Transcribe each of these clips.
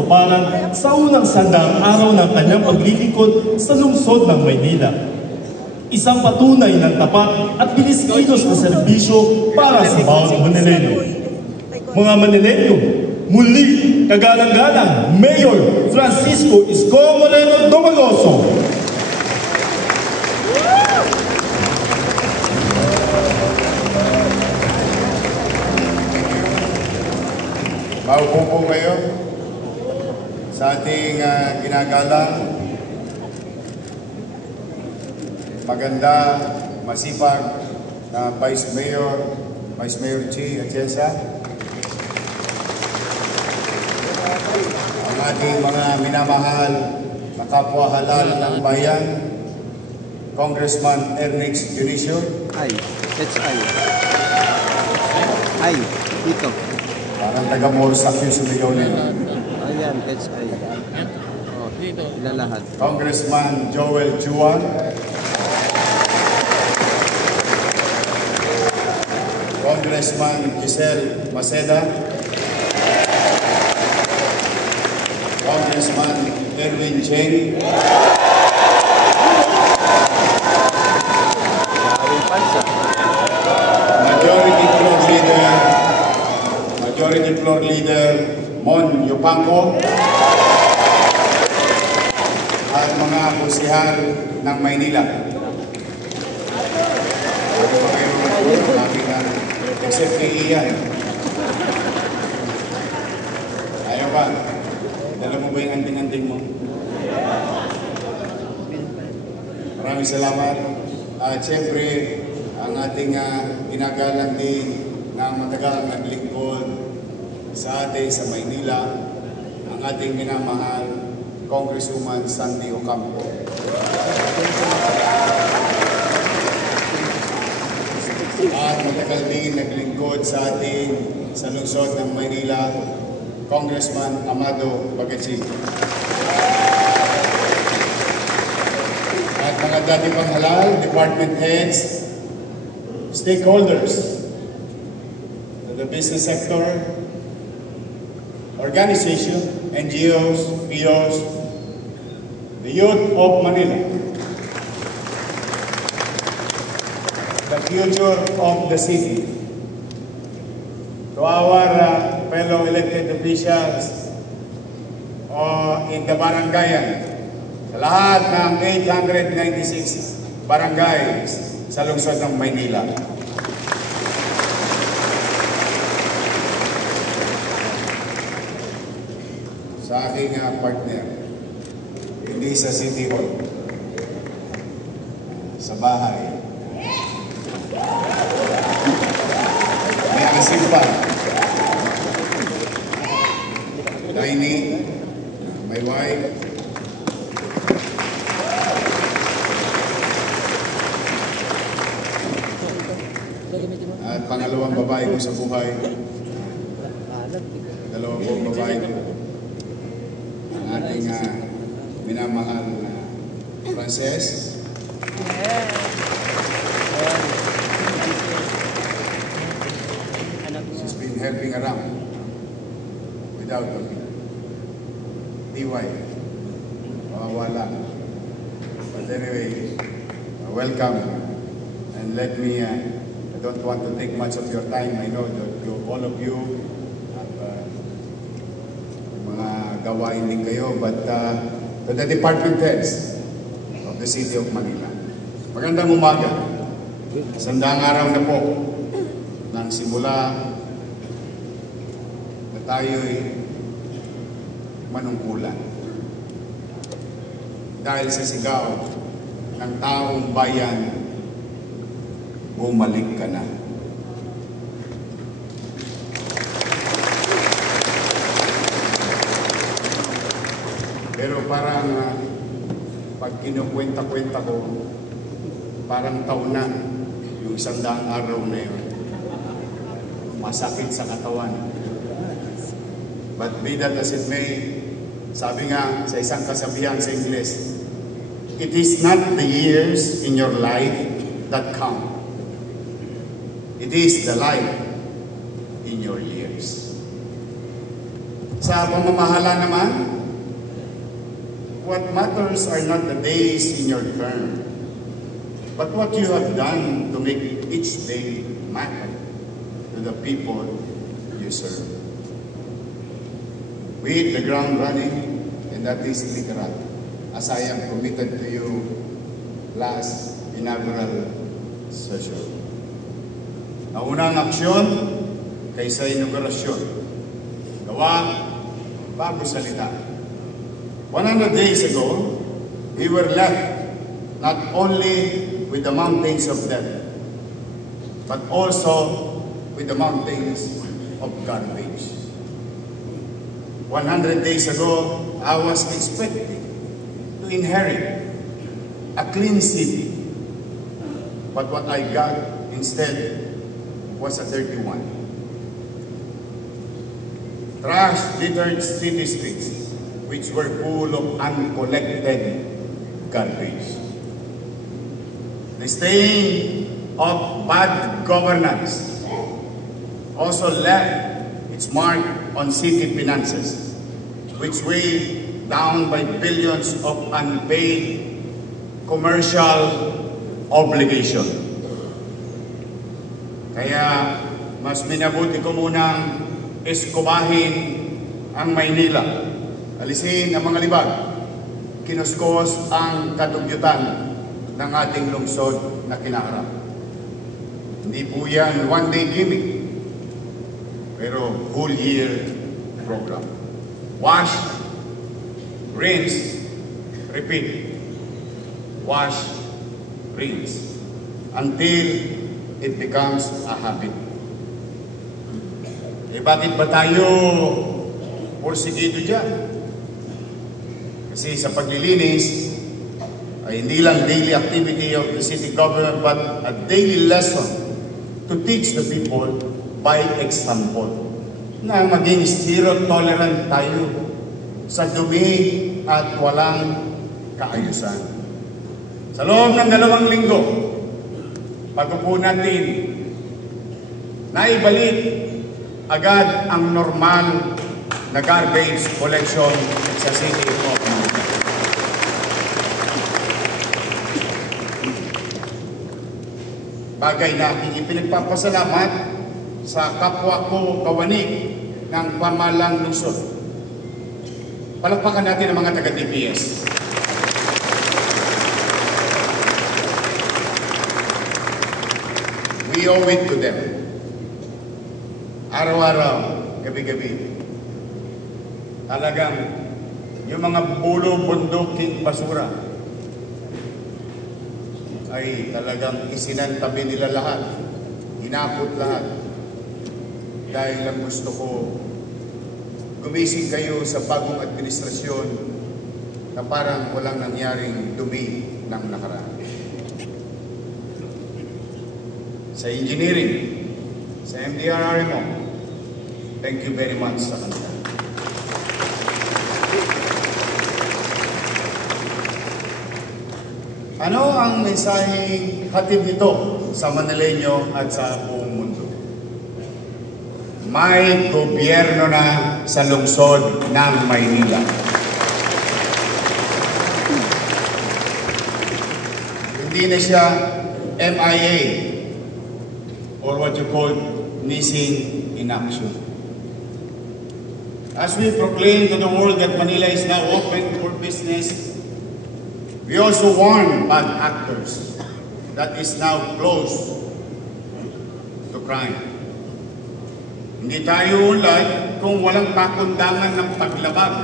katuparan sa unang 100 araw ng kanyang paglilingkod sa lungsod ng Maynila. Isang patunay ng tapat at bilis-kilos na serbisyo para sa bawat Manileño. Mga Manileño, muli kagalang-galang Mayor Francisco Isko Moreno Domagoso. Maupo po kayo sa ating ginagalang, maganda, masipag na Vice Mayor Chi Atienza, ang ating mga minamahal na kapwa halal ng bayan, Congressman Ernix Dionisio. Ay, that's ay, dito. Parang taga-Moro sa Suligaw nila. Ayan, that's ay. Oh, sila lahat. Congressman Joel Juan. Congressman Giselle Maceda. Congressman Erwin Cheng. Majority Floor Leader Mon Yupanco. At mga kusihal ng Maynila. Except kay Ian. Ayaw ba? Dala mo ba yung anting-anting mo? Maraming salamat. At siyempre, ang ating ginagalang din ng matagal naglingkod sa atin sa Maynila, ang ating minamahal Congresswoman Sandy Ocampo. At matagal din naglingkod sa atin sa lungsod ng Maynila, Congressman Amado Bagatsing. At mga dati pang halal, department heads, stakeholders, the business sector, organization, NGOs, POs, the youth of Manila, the future of the city. To our fellow elected officials in the barangayan, sa lahat ng 896 barangays sa lungsod ng Maynila. Sa aking partner, hindi sa City Hall, sa bahay. May kasimpa. Tiny, my wife, at pangalawang babae ko sa buhay. Dalawang pong babae ko. Ang ating minamahal na Frances. She's been helping around without me. DY. Mawawala. But anyway, welcome. And let me, I don't want to take much of your time. I know that all of you have mga gawain din kayo. But to the department heads of the City of Manila, magandang umaga. Sandang araw na po nang simula na tayo'y manungkulan. Dahil sa sigaw ng taong bayan, bumalik ka na. Pero parang pag kinukwenta-kwenta ko, parang taon na yung 100 araw na yun. Masakit sa katawan. But be that as it may, sabi nga sa isang kasabihan sa Ingles, it is not the years in your life that count. It is the life in your years. Sa pamamahala naman, what matters are not the days in your term, but what you have done to make each day matter to the people you serve. We hit the ground running, and that is literal, as I am committed to you last inaugural session. Naunang aksyon kaysa inaugurasyon. Gawa bago salita. 100 days ago, we were left not only with the mountains of death, but also with the mountains of garbage. 100 days ago, I was expecting to inherit a clean city. But what I got instead was a dirty one. Trash-littered city streets, which were full of uncollected garbage. The stain of bad governance also left its mark on city finances, which weigh down by billions of unpaid commercial obligation. Kaya mas minabuti ko munang eskubahin ang Maynila, alisin ang mga libag, kinuskos ang kadugyutan ng ating lungsod na kinaharap. Hindi po yan one-day gimmick, pero whole year program. Wash, rinse, repeat. Wash, rinse, until it becomes a habit. Eh bakit ba tayo porsigido dyan? Kasi sa paglilinis ay hindi lang daily activity of the city government, but a daily lesson to teach the people by example na maging zero tolerant tayo sa dumi at walang kaayusan. Sa loob ng 2 linggo, bago po natin naibalik agad ang normal na garbage collection sa City of Manila. Bagay na aking ipinagpapasalamat sa kapwa ko kawanig ng pamahalang lungsod. Palakpakan natin ang mga taga-TPS. We owe it to them. Araw-araw, gabi-gabi. Talagang yung mga bulo, bunduking basura ay talagang isinantabi nila lahat. Hinakot lahat. Dahil lang gusto ko gumising kayo sa bagong administrasyon na parang walang nangyaring dumi ng nakaraan. Sa engineering, sa MDRRMO, thank you very much sa kanila. Ano ang mensaheng hatid nito sa Manileño at sa buong mundo? May gobyerno na sa lungsod ng Maynila. Hindi na siya MIA or what you call missing in action. As we proclaim to the world that Manila is now open for business, we also warn bad actors that is now close to crime. Hindi tayo ulad kung walang pakundangan ng paglabag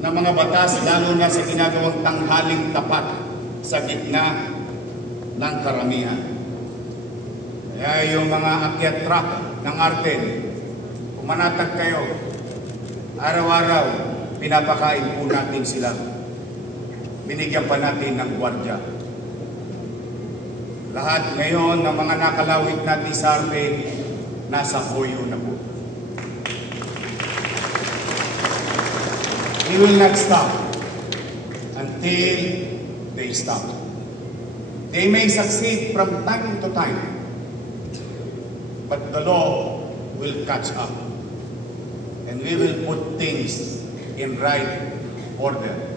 ng mga batas, lalo na sa ginagawang tanghaling tapat sa gitna ng karamihan. Kaya yung mga akyat truck ng Artel, pumanatag kayo, araw-araw, pinapakain po natin sila. Binigyan pa natin ng gwardya. Lahat ngayon ng mga nakalawit natin sa Artel, nasa hoyo na po. We will not stop until they stop. They may succeed from time to time, but the law will catch up. and we will put things in right order.